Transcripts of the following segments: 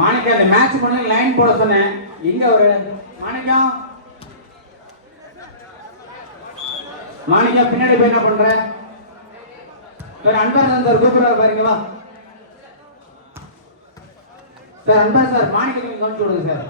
மாணிக்கா இந்த மேட்ச் பண்ண லைன் போட சொன்னேன். இங்க ஒரு மாணிக்கம் பின்னாடி போய் என்ன பண்ற? சார் அன்பர் சார் கூப்பிடுறாரு பாருங்க. வா சார் அன்பர் சார் மாணிக்கத்துக்கு கவனிச்சு விடுங்க sir.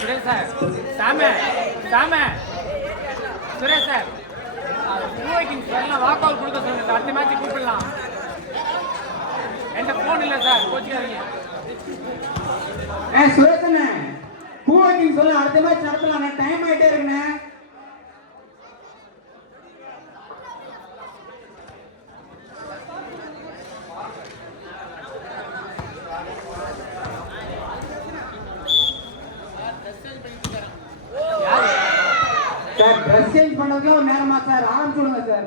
Suresh sir walk out கொடுக்க சொல்லுங்க சார். அடுத்த மேட்ச் கூப்பிடலாம். என்கிட்ட போன் இல்லை சார், கோச்சுக்காதீங்க. சுரேஷ் அண்ணே பூ வைக்கிங் சொல்ல அடுத்த மேட்ச் நடத்தலாம். டைம் ஆயிட்டே இருக்குண்ணே. சார் ட்ரெஸ் சேஞ்ச் பண்ணதுல ஒரு நேரமா சார் ஆரம்பிச்சுடுங்க சார்.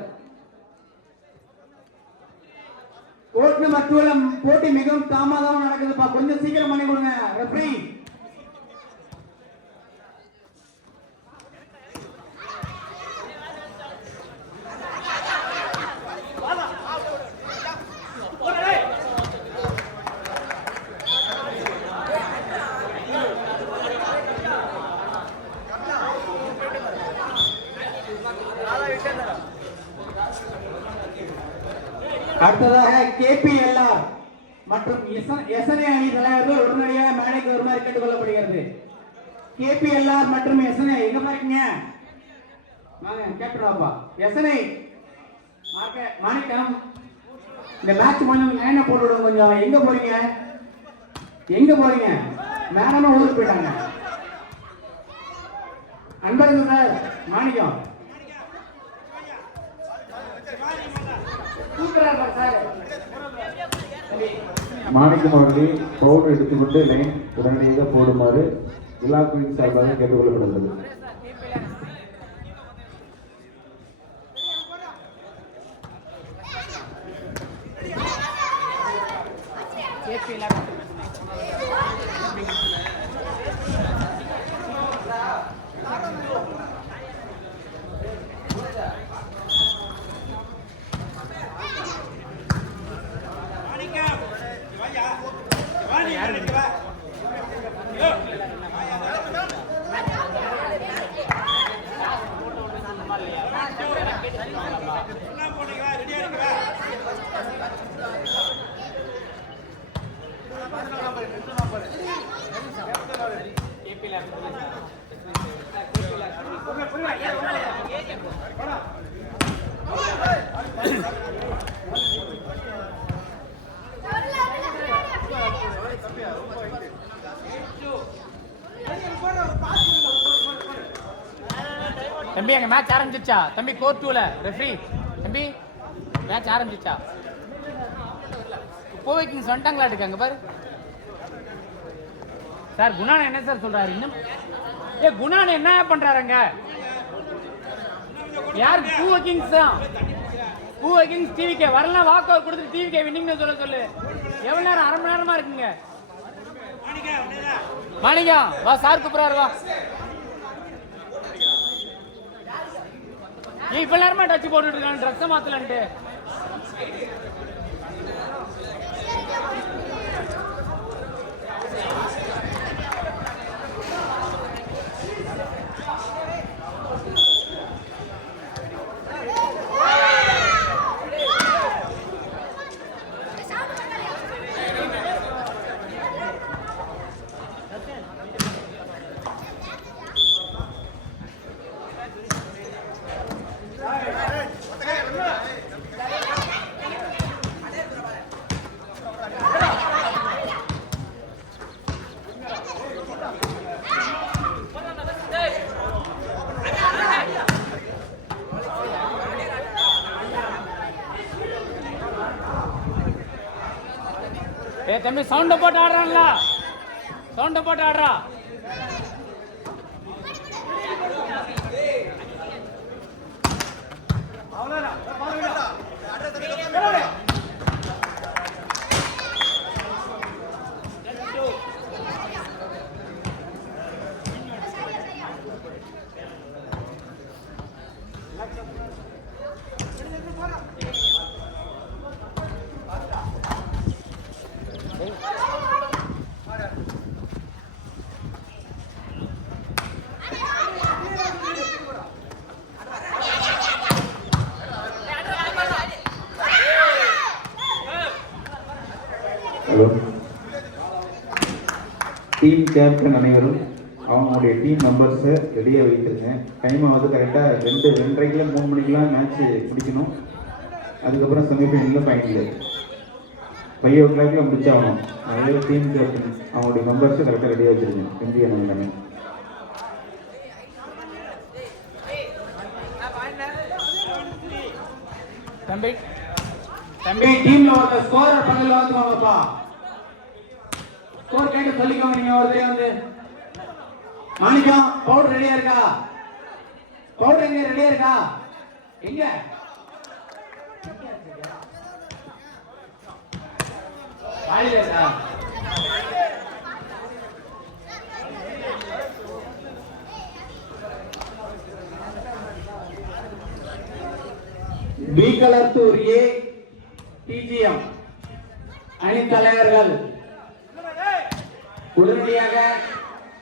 கோர்ட் நம்பர் 2 போட்டி மிகவும் தாமதமாக நடக்குதுப்பா, கொஞ்சம் சீக்கிரம் பண்ணி கொடுங்க ரெஃப்ரி. அடுத்ததாக கேபிஎல்ஆர் மற்றும் எஸ்என்ஏ அணி தலைவர்கள் உடனடியாக மேடைக்கு வருமாறு கேட்டுக் கொள்ளப்படுகிறது. கேபிஎல்ஆர் மற்றும் எஸ்என்ஏ எங்க பாருங்க, கேப்டன் பாப்பா எஸ்என்ஏ மாணிக்கம் இந்த மேட்ச் கொஞ்சம் லைனை போட்டு விடுங்க. கொஞ்சம் எங்க போறீங்க மேடமா ஊருக்கு போயிட்டாங்க. அன்பர்கள் சார் மாணிக்கம் மாணிக்கம் அவர்களை பவுடர் எடுத்துக்கொண்டு லைன் உடனடியாக போடுமாறு விழா குழுவின் சார்பாக கேட்டுக்கொள்ளப்படுகிறது. தம்பி அங்க மேட்ச் ஆரம்பிச்சிச்சா? தம்பி கோர்ட் 2ல ரெஃப்ரி தம்பி மேட்ச் ஆரம்பிச்சிச்சா? கோவைக்கிங்ஸ் வந்துட்டாங்களா இருக்காங்க பாரு சார். குணான என்ன சார் சொல்றாரு இன்னும்? குணான என்ன பண்றாருங்க? யார் கோவைக்கிங்ஸ் தான்? கோவைக்கிங்ஸ் டிவிகே வரலாம் வாக் அவுட் கொடுத்து டிவிகே வின்னிங்னு சொல்லு. எவ்வளவு நேரம்? அரை மணி நேரமா இருக்குங்க. மாணிக்கா வா, சார் கூப்பிடுறாரு வா. இப்ப நேரமா டச் போட்டுட்டு இருக்காங்க ட்ரெஸ் மாத்தலன்ட்டு. தம்பி சவுண்ட போட்டு ஆடுறான்ல, சவுண்ட போட்டு ஆடுறா. ஹலோ, டீம் கேப்டன் அனைவரும் அவங்களுடைய டீம் மெம்பர்ஸை ரெடியாக வைத்துருங்க. டைமை வந்து கரெக்டாக 2:30 3 மணிக்கெலாம் மேட்ச் முடிக்கணும். அதுக்கப்புறம் செமிஃபைனலில் ஃபைனல் 5 o'clock முடிச்சாகணும். அதே டீம் கேப்டன் அவங்களுடைய மெம்பர்ஸை கரெக்டாக ரெடியாக வச்சுருங்க. இந்திய நாங்கள் தம்பி தம்பி டீம்ல ஒரு ஸ்கோரர் பண்ணல வந்துவாங்கப்பா. ஸ்கோர் கேட்டு சொல்லிக்கோங்க. நீங்க ஒருத்தே வந்து மாணிக்கம் பவுடர் ரெடியா இருக்கா? பவுடர் எங்க ரெடியா இருக்கா? எங்க வாயில இருக்கா? பி கலத்தூர் ஏ டிஜிஎம் அணி தலைவர்கள் உடனடியாக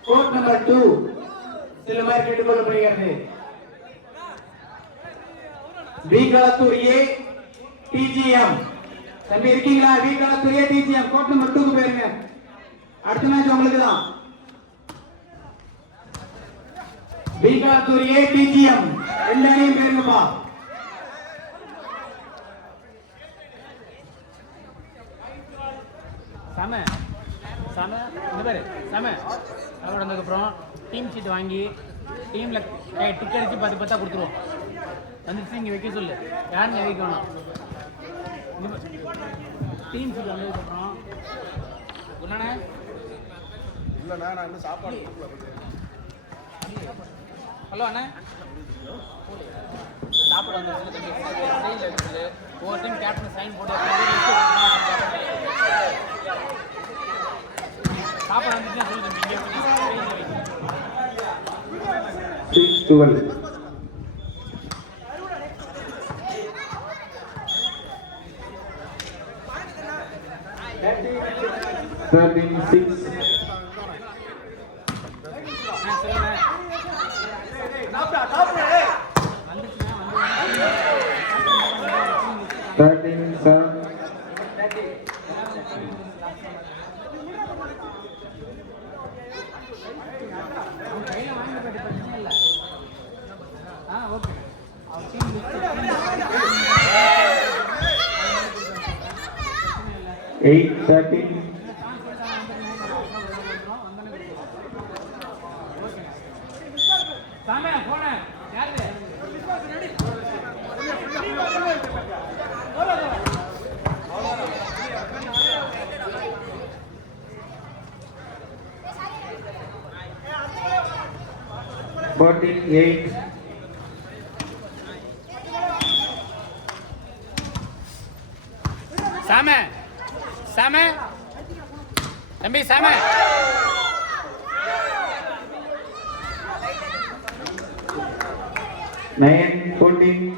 கோட் நம்பர் 2 செல்லுமாறு கேட்டுக்கொள்ளப்படுகிறது. பி கலத்தூர் ஏ டிஜிஎம் தம்பி இருக்கீங்களா? பி கலத்தூர் ஏ டிஜிஎம் கோட் நம்பர் 2 க்கு போயிருங்க. அடுத்த மேட்ச் உங்களுக்கு தான். பி கலத்தூர் ஏ டிஜிஎம் ரெண்டு அணியும் போயிருங்கப்பா. சம சம இந்த பாரு சம அவரோட வந்ததுக்கப்புறம் டீம் ஷீட் வாங்கி டீமில் டிக் அடித்து 10 கொடுத்துருவோம். வந்துச்சு இங்கே வைக்க சொல்லு. யாருன்னு வைக்கணும். டீம் ஷீட் வந்ததுக்கப்புறம் என்னண்ணே இல்லைண்ணா நான் இன்னும் சாப்பாடு ஹலோ அண்ணே சாப்பாடு வந்து ஒவ்வொரு டீம் கேப்டன் சைன் போட்டு சாப்பாடு வந்துச்சுன்னா சொல்லு தம்பி. 6-12 13-6 13-7 8-13 14-8 சாம சாம தம்பி சாம 9-14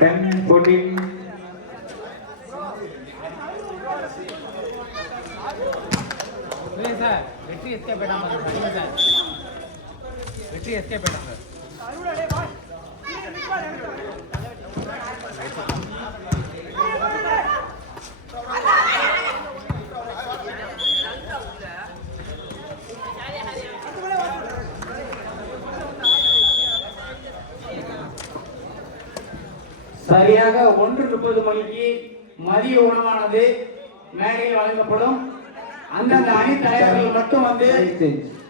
10-14 இல்லை சார் வெற்றி எஸ்கேப் ஆயிட்டாங்க சார். வெற்றி எஸ்கேப் ஆயிட்டாங்க. சரியாக 1:30 மணிக்கு மதிய உணவானது மேடையில் வழங்கப்படும். அந்தந்த அணி தலைவர்கள் மட்டும் வந்து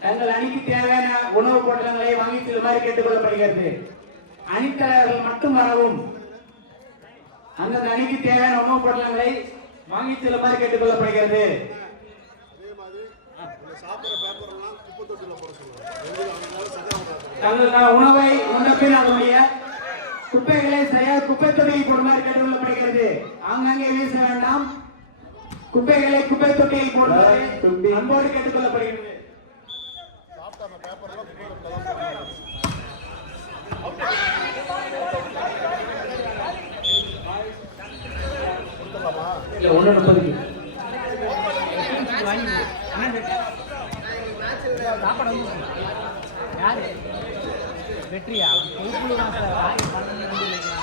தங்கள் அணிக்கு தேவையான உணவுப் பொருட்களை வாங்கி செல்லுமாறு கேட்டுக்கொள்ளப்படுகிறது. அணித்தலைவர்கள் மட்டும் வரவும். அந்தந்த அணிக்கு தேவையான உணவுப் பொருட்களை வாங்கி செல்லுமாறு கேட்டுக்கொள்ளப்படுகிறது. அதே மாதிரி இந்த சாப்பிட்ற பேப்பர் எல்லாம் குப்பை தொட்டில போட சொல்லுவாங்க. தங்கள் உணவை உண்ட பின் அதனுடைய குப்பைகளை சரியாக குப்பை தொட்டியில் போடுமாறு கேட்டுக்கொள்ளப்படுகிறது. ஆங்காங்கே வீச வேண்டாம். குப்பைகளை குப்பை தொட்டியில் போடுமாறு அன்போடு கேட்டுக்கொள்ளப்படுகிறது. சாப்பிட்ட அந்த பேப்பர் எல்லாம் குப்பை தொட்டில தான் போடணும். கொடுத்துடலாமா? இல்ல 1:30 வாங்கி சாப்பாடு யாரு வெற்றியா பொறுப்புள்ள வாங்கி பண்ணி வைக்கிறாங்க.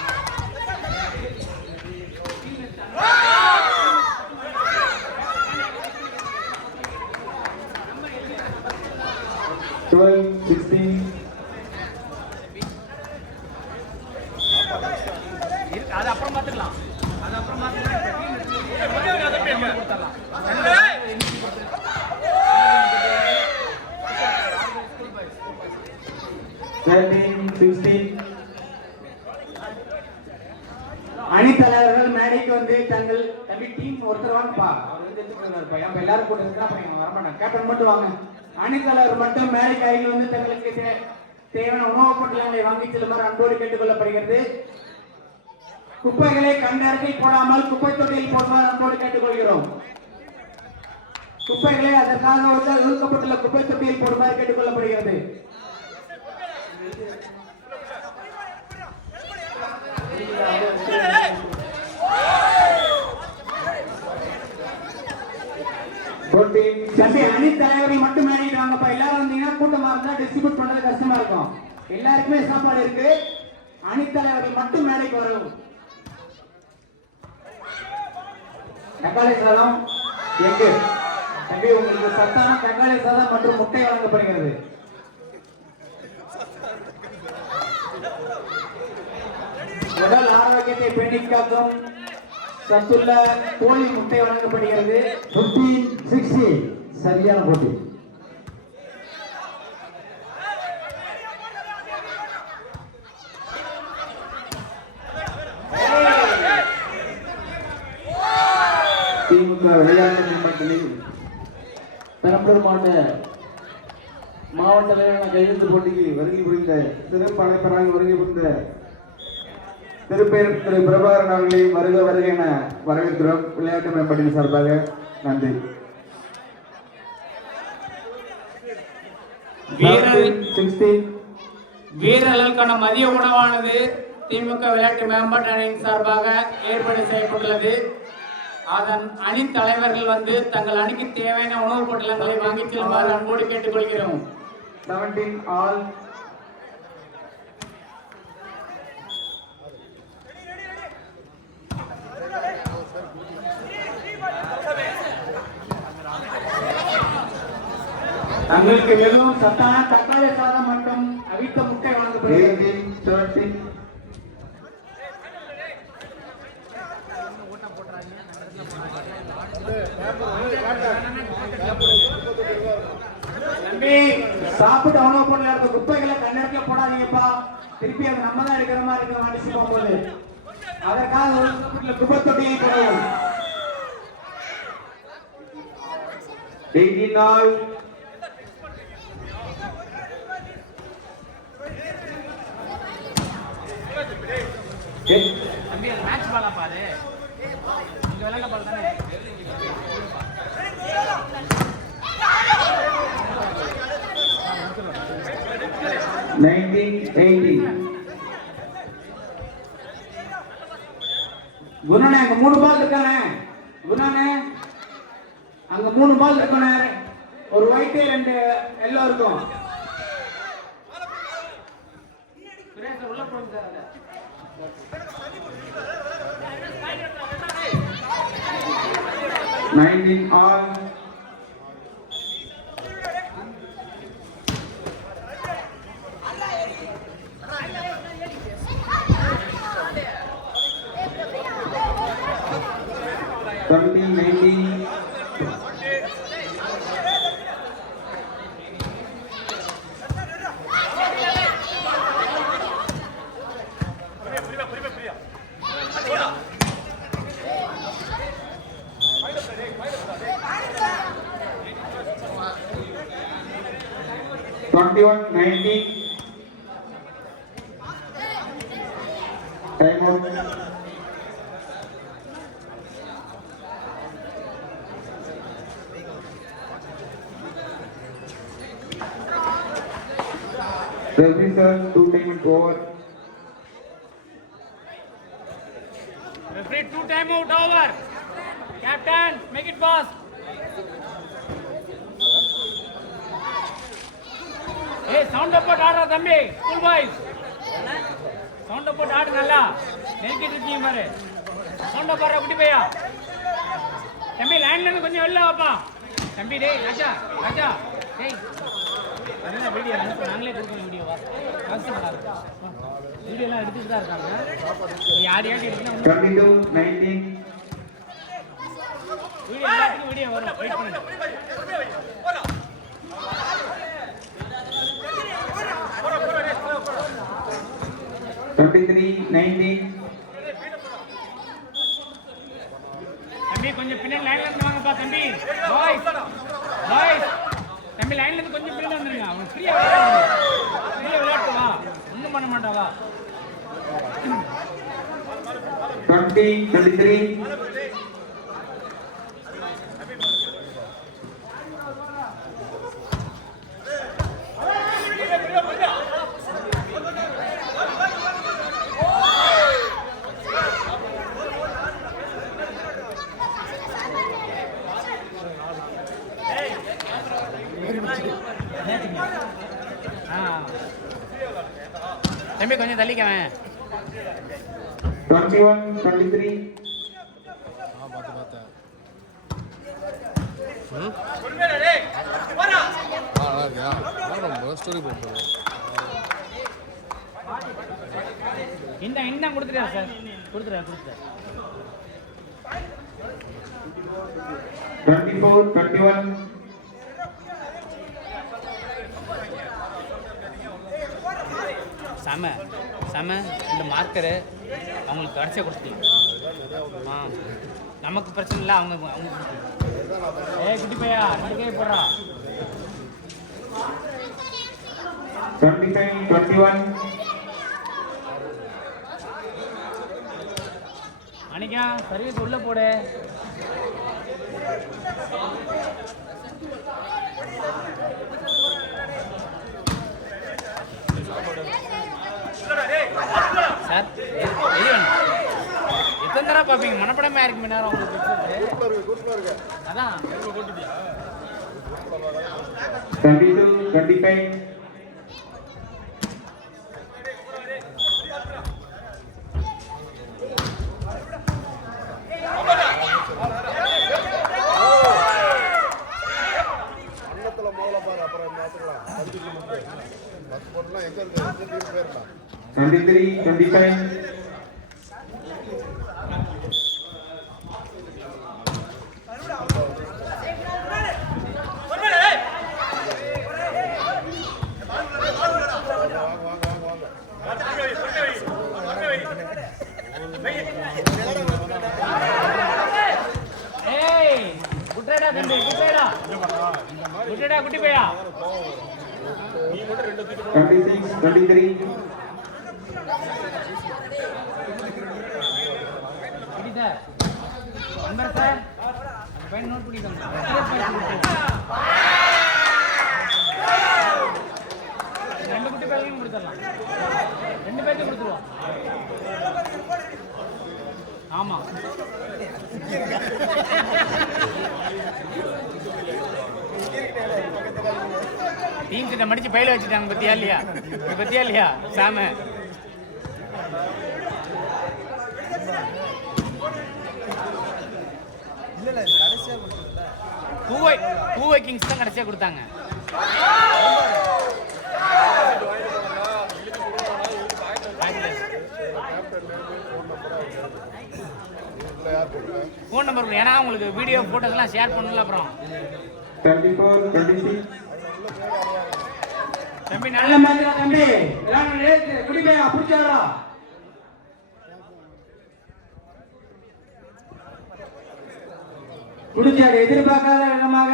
12-16 அது அப்புறம் பார்த்துக்கலாம். அது அப்புறம் பார்த்துக்கலாம். 13-16 அணித்தலைவர்கள் மேடைக்கு வந்து தங்கள் தம்பி டீம் ஒருத்தர் வாங்கப்பா. அவர் வந்து எடுத்துக்கிறாருப்பா. நம்ம எல்லாரும் கூட இருக்கா பையன் வரமாட்டாங்க. கேப்டன் மட்டும் வாங்க. அணித்தலைவர் மட்டும் மேடைக்கு அருகில் வந்து தங்களுக்கு தேவையான உணவுப் பொருட்களை வாங்கி செல்லுமாறு அன்போடு கேட்டுக்கொள்ளப்படுகிறது. குப்பைகளை கண்டறில் போடாமல் குப்பை தொட்டியில் போடுமாறு அன்போடு கேட்டுக்கொள்கிறோம். குப்பைகளை அதற்காக ஒதுக்கப்பட்டுள்ள குப்பை தொட்டியில் போடுமாறு கேட்டுக்கொள்ளப்படுகிறது. அணி தலைவர்கள் மட்டும் மேடிட்டு வாங்கப்பா. எல்லாரும் வந்தீங்கன்னா கூட்டமா இருந்தா டிஸ்ட்ரிபியூட் பண்றது கஷ்டமா இருக்கும். எல்லாருக்குமே சாப்பாடு இருக்கு. அணித்தலைவர்கள் மட்டும் மேடைக்கு வரவும். தக்காளி சாதம் எங்கு தம்பி உங்களுக்கு சத்தான தக்காளி சாதம் மற்றும் முட்டை வழங்கப்படுகிறது. உடல் ஆரோக்கியத்தை பேணி காக்கும் சத்துள்ள கோழி முட்டை வழங்கப்படுகிறது. 15-16 சரியான போட்டி. திமுக விளையாட்டு மேம்பாட்டில் பெரம்பலூர் மாவட்ட அளவிலான கையெழுத்து போட்டிக்கு வருகை புரிந்த சிறப்பு அழைப்பராக வருகை புரிந்த திருப்பேர் திரு பிரபாகரன் அவர்களை வருக வருக என வரவேற்கிறோம். விளையாட்டு மேம்பாட்டின் சார்பாக நன்றி. வீரர்களுக்கான மதிய உணவானது திமுக விளையாட்டு மேம்பாட்டு அணியின் சார்பாக ஏற்பாடு செய்யப்பட்டுள்ளது. அதன் அணி தலைவர்கள் வந்து தங்கள் அணிக்கு தேவையான உணவுப் பொருட்களை வாங்கி செல்லுமாறு அன்போடு கேட்டுக்கொள்கிறோம். 17 all. தங்களுக்கு மிகவும் சத்தான தக்காளி சாதம் மற்றும் அவித்த முட்டை வழங்கப்படுகிறது. 18-13 தம்பி சாப்பிட்டு உணவு பொருள் எடுத்த குப்பைகளை கண்ணெடுக்க போடாதீங்கப்பா. திருப்பி அது நம்ம தான் எடுக்கிற மாதிரி இருக்கு அடிச்சு போகும்போது. அதற்காக ஒரு குப்பை தொட்டியை போடுவோம். 18 all. தம்பி அது மேட்ச் பாலா பாரு. இங்க விளையாட பால் தானே. 19-18 குணனே அங்க 3 பால் இருக்கானே. குணனே அங்க 3 பால் இருக்கானே. ஒரு ஒயிட் 2 எல்லோ இருக்கும். சுரேஷ் உள்ள போங்க sir. 19 all. 21-19. Time out. Referee sir, 2 time and over. Referee, 2 time out over. Captain, make it fast. Hey, sound support ஆடுறா தம்பி, cool boys. Sound support ஆடு நல்லா. நெருக்கிட்டு இருக்கீங்க பாரு. Sound support குட்டி பையா. தம்பி லைன்ல இருந்து கொஞ்சம் வெளில வாப்பா. தம்பி டேய் ராஜா, ராஜா. டேய். என்ன வீடியோ நாங்களே கொடுக்கணும் வீடியோவா. கஷ்டப்படாத. வீடியோ எல்லாம் எடுத்துட்டு தான் இருக்காங்க. நீ யார் யார் எடுக்கணும் 22-19. வீடியோ எல்லாத்துக்கும் வீடியோ வரும். வெயிட் பண்ணுங்க. 23-19. தம்பி கொஞ்சம் பின்னாடி லைன்ல இருந்து வாங்கப்பா தம்பி. பாய்ஸ். பாய்ஸ். தம்பி லைன்ல இருந்து கொஞ்சம் பின்னாடி வந்துருங்க. அவன் ஃப்ரீயா விளையாட்டு வா. ஒண்ணும் பண்ண மாட்டாவா. 20-23. தம்பி கொஞ்சம் தள்ளிக்கவேன். 21-23. இந்த கொடுத்துட்டேன் சார். கொடுத்துட்டேன். 24-21. செம இந்த மார்க்கரு அவங்களுக்கு கடைசியாக கொடுத்துக்கலாம். நமக்கு பிரச்சனை இல்லை. அவங்க குட்டி பையா 2 கை போடுறா. 25-21. அன்னைக்கா சர்வீஸ் உள்ள போடு. சார் எத்தனை தடவை பார்ப்பீங்க? மனப்படமே இருக்கு மணி நேரம் உங்களுக்கு. அதான் 22-25. அன்னத்துல மோளை பாரு, அப்புறம் மாத்திக்கலாம். 10 பொருள்லாம் எங்க இருக்கு? போயிடலாம். 23-25. குட்டடா தம்பி, குட்டடா குட்டி பையா. 26-23. சார் நம்பர் சார் பையன் நோட் பண்ணிக்கோங்க. 2 குட்டி பையன் கொடுத்துடலாம். 2 பேருக்கு கொடுத்துருவோம். ஆமா டீம் கிட்ட மடிச்சு பையில வச்சுட்டாங்க. பத்தியா இல்லையா சாம. பூவை கிங்ஸ் தான் கடைசியா கொடுத்தாங்க. போன் நம்பர் ஏன்னா உங்களுக்கு வீடியோ போட்டோஸ்லாம் ஷேர் பண்ணல. அப்புறம் 24-26. தம்பி நல்ல மாதிரி தம்பி குடிப்பையா பிடிச்சாடா. குடிச்சாடு எதிர்பார்க்காத விதமாக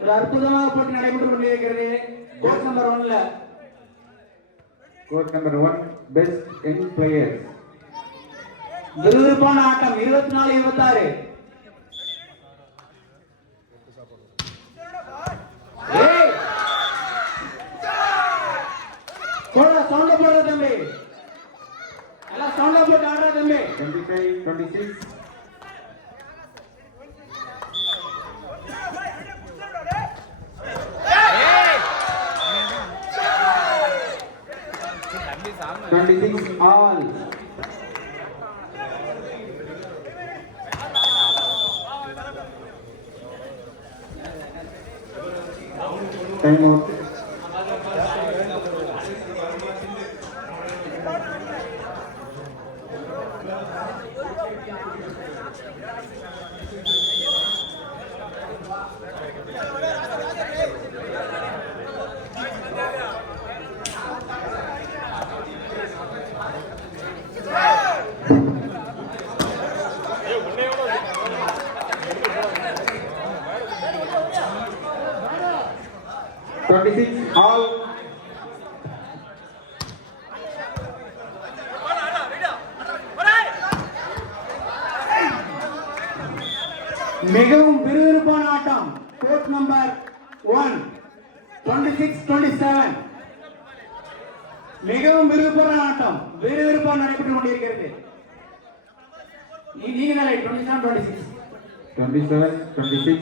ஒரு அற்புதமாக போட்டி நடைபெற்று கொண்டிருக்கிறது. கோர்ஸ் நம்பர் 1ல course number 1 best young players. விறுவிறுப்பான ஆட்டம் 24-26. சவுண்ட போடுற தம்பி, எல்லாம் சவுண்ட போட்டு ஆடுற தம்பி. 25-26. All. Time out. All. மிகவும் விறுவிறுப்பான ஆட்டம். Court number 1 26-27. மிகவும் விறுவிறுப்பான ஆட்டம் விறுவிறுப்பாக நடைபெற்றுக் கொண்டிருக்கிறது. நீங்க 27-26. 27-26.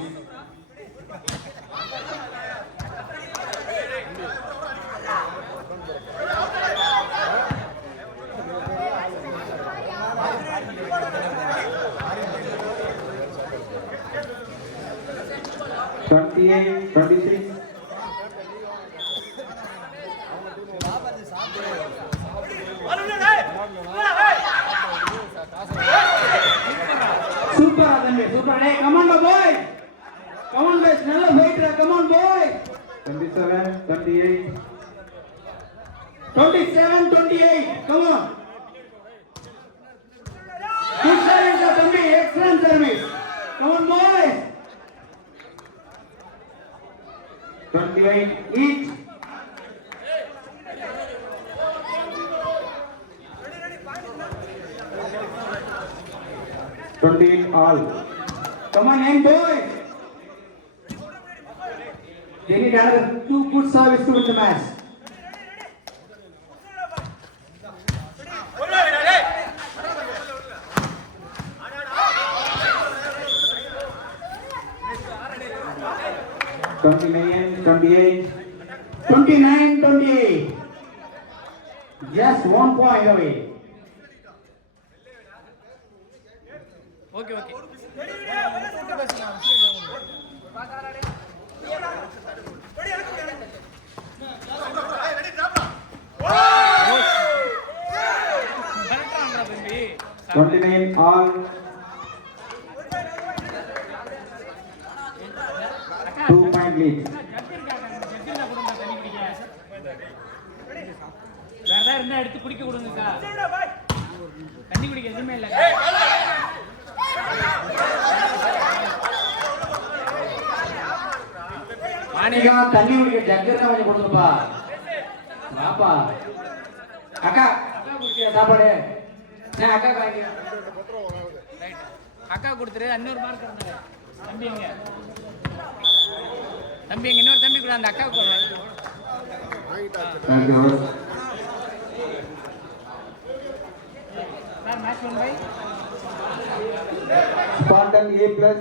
சூப்பர் அதம்பி, சூப்பர். டேய் come on boy, come on boy, நல்ல fighter, come on boy. 27-28. 27-28, come on. Good service, Thambi, excellent service. Come on, boys. 28 each. All. Come on, young boys. They need another 2 good service to win the match. $29-28. 29-28. Just 1 point away. Okay okay. கரெக்டாங்கடா தம்பி. 29 all. அக்கா 2 point lead. வேற ஏதாவது இருந்தா எடுத்து குடிக்க கொடுங்கக்கா. தண்ணி குடிக்க எதுவுமே இல்லை. மாணிக்கா தண்ணி குடிக்க ஜக்கர் கொஞ்சம் கொடுங்கப்பா. வாப்பா. அக்கா அக்கா குடிக்க சாப்பாடு. நான் அக்கா வாங்கிக்கிறேன். ரைட். அக்கா கொடுத்துரு. இன்னொரு மார்க் இருந்தாரு. தம்பி எங்க? தம்பி எங்க? இன்னொரு தம்பி கூட அந்த அக்கா கொடுங்க. Thank you. Sir match 1 by Spartan A plus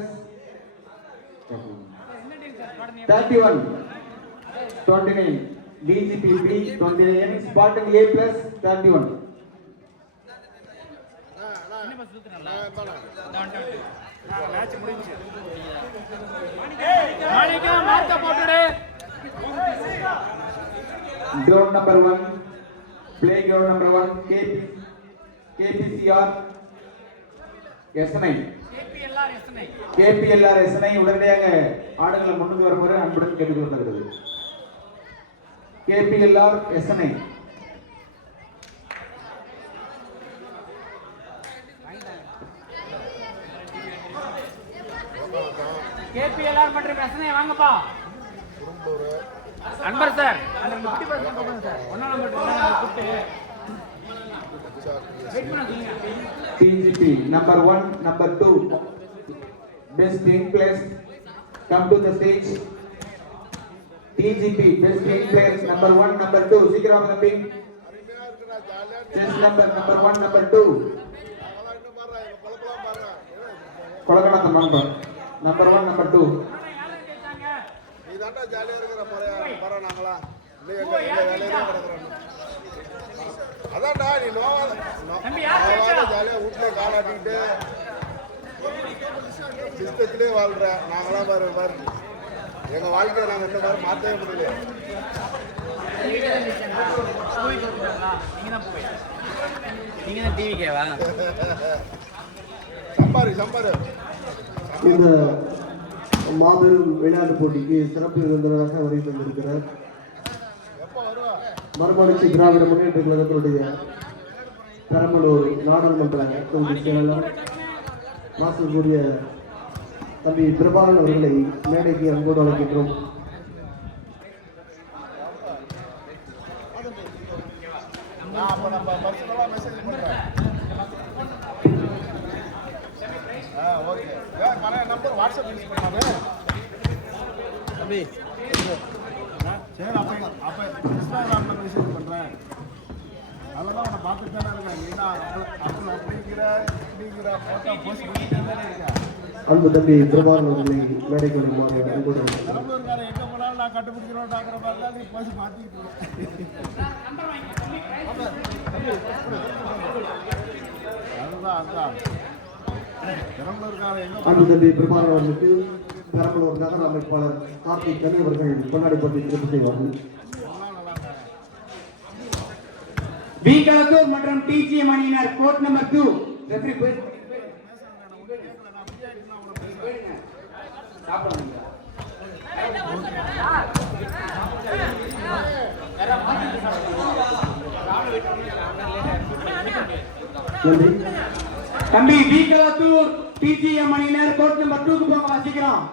என்ன டீம் சார்? பாடுங்க. 31. 29. DGPB 29. Spartan A plus 31. என்ன பஸ் சுத்துறல? மேட்ச் முடிஞ்சு. மாணிக்கா மார்க்க போட்டுடு. Ground number 1. Playground number 1. KPCR SNI. KPLR SNI உடனடியாக ஆடுகளை முன்னுக்கு வருமாறு அன்புடன் கேட்டுக்கொள்ளப்படுகிறது. KPLR SNI. KPLR மற்றும் SNI வாங்கப்பா. அன்பர் சார் அந்த 50% கொடுங்க சார். ஒண்ணாம் நம்பர் கூப்பிட்டு வெயிட் பண்ண சொல்லுங்க. TGP number 1, number 2, best team players come to the stage. TGP best team players number 1, number 2, சீக்கிரம் வாங்க தம்பி. அருமையா இருக்குடா, ஜாலியா இருக்கு. Chess number 1, number 2, நாங்களாம் இன்னும் பாடுறா, எங்க பழப்பெல்லாம் பாடுறா. கொலகடா நம்பர் number 1, number 2. நீ தாண்டா ஜாலியா இருக்கிற பாரு நாங்களாம். இன்னும் எங்க வேலையிலே கிடக்குறோம். அதான்டா நீ நோவாத ஜாலியா வீட்டுல காலாட்டிக்கிட்டு சிஸ்டத்திலே வாழ்ற. நாங்களாம் பாரு பாரு எங்க வாழ்க்கையை நாங்க இந்த மாதிரி மாற்றவே முடியல. நீங்க தான் டிவி கேவா சம்பாரு சம்பாரு. இந்த மாபெரும் விளையாட்டு போட்டிக்கு சிறப்பு விருந்தினராக வருகை தந்திருக்கிறார் எப்போ வருவா? மறுமலர்ச்சி திராவிட முன்னேற்ற கழகத்தினுடைய பெரம்பலூர் நாடாளுமன்ற தொகுதி செயலாளர் மாசக்கூடிய தம்பி பிரபாகரன் அவர்களை மேடைக்கு அன்போடு அழைக்கின்றோம். நான் அப்போ நம்ம பர்சனலாக மெசேஜ் பண்ணுறேன். ஓகே கலைய நம்பர் வாட்ஸ்அப் யூஸ் பண்ணாரு தம்பி. சரி அப்போ இன்ஸ்டாகிராமில் மெசேஜ் பண்ணுறேன். அதெல்லாம் உன்னை பார்த்துட்டு தானே இருக்கேன். நீ தான் அப்புறம் அப்படிங்கிற ஃபோட்டோ போஸ்ட் பண்ணிட்டு தானே இருக்கேன். அன்பு தம்பி பிரபாகரன் அவர்களை மேடைக்கு வருமாறு அன்போடு அழைக்கின்றோம். பெரம்பலூர்காரன் எங்கே போனாலும் நான் கண்டுபிடிக்கிறோம்டாங்கிற மாதிரி தான் நீ போஸ்ட் மாற்றிக்கிட்டு அதுதான் பெரம்பலூர்காரன் எங்கே அன்பு தம்பி பிரபாகரன் அவர்களுக்கு பெரம்பலூர் நகர அமைப்பாளர் கார்த்திக் கனி அவர்கள் கொண்டாடி போட்டி சிறப்பு செய்வார்கள். பி கலத்தூர் மற்றும் டிஜிஎம் அணியினர் கோட் நம்பர் 2 ரெஃபரி போய் சாப்பிடுங்க. நன்றி. தம்பி பி கலத்தூர் டிஜிஎம் அணியினர் கோட் நம்பர் 2க்கு போங்க சீக்கிரம்.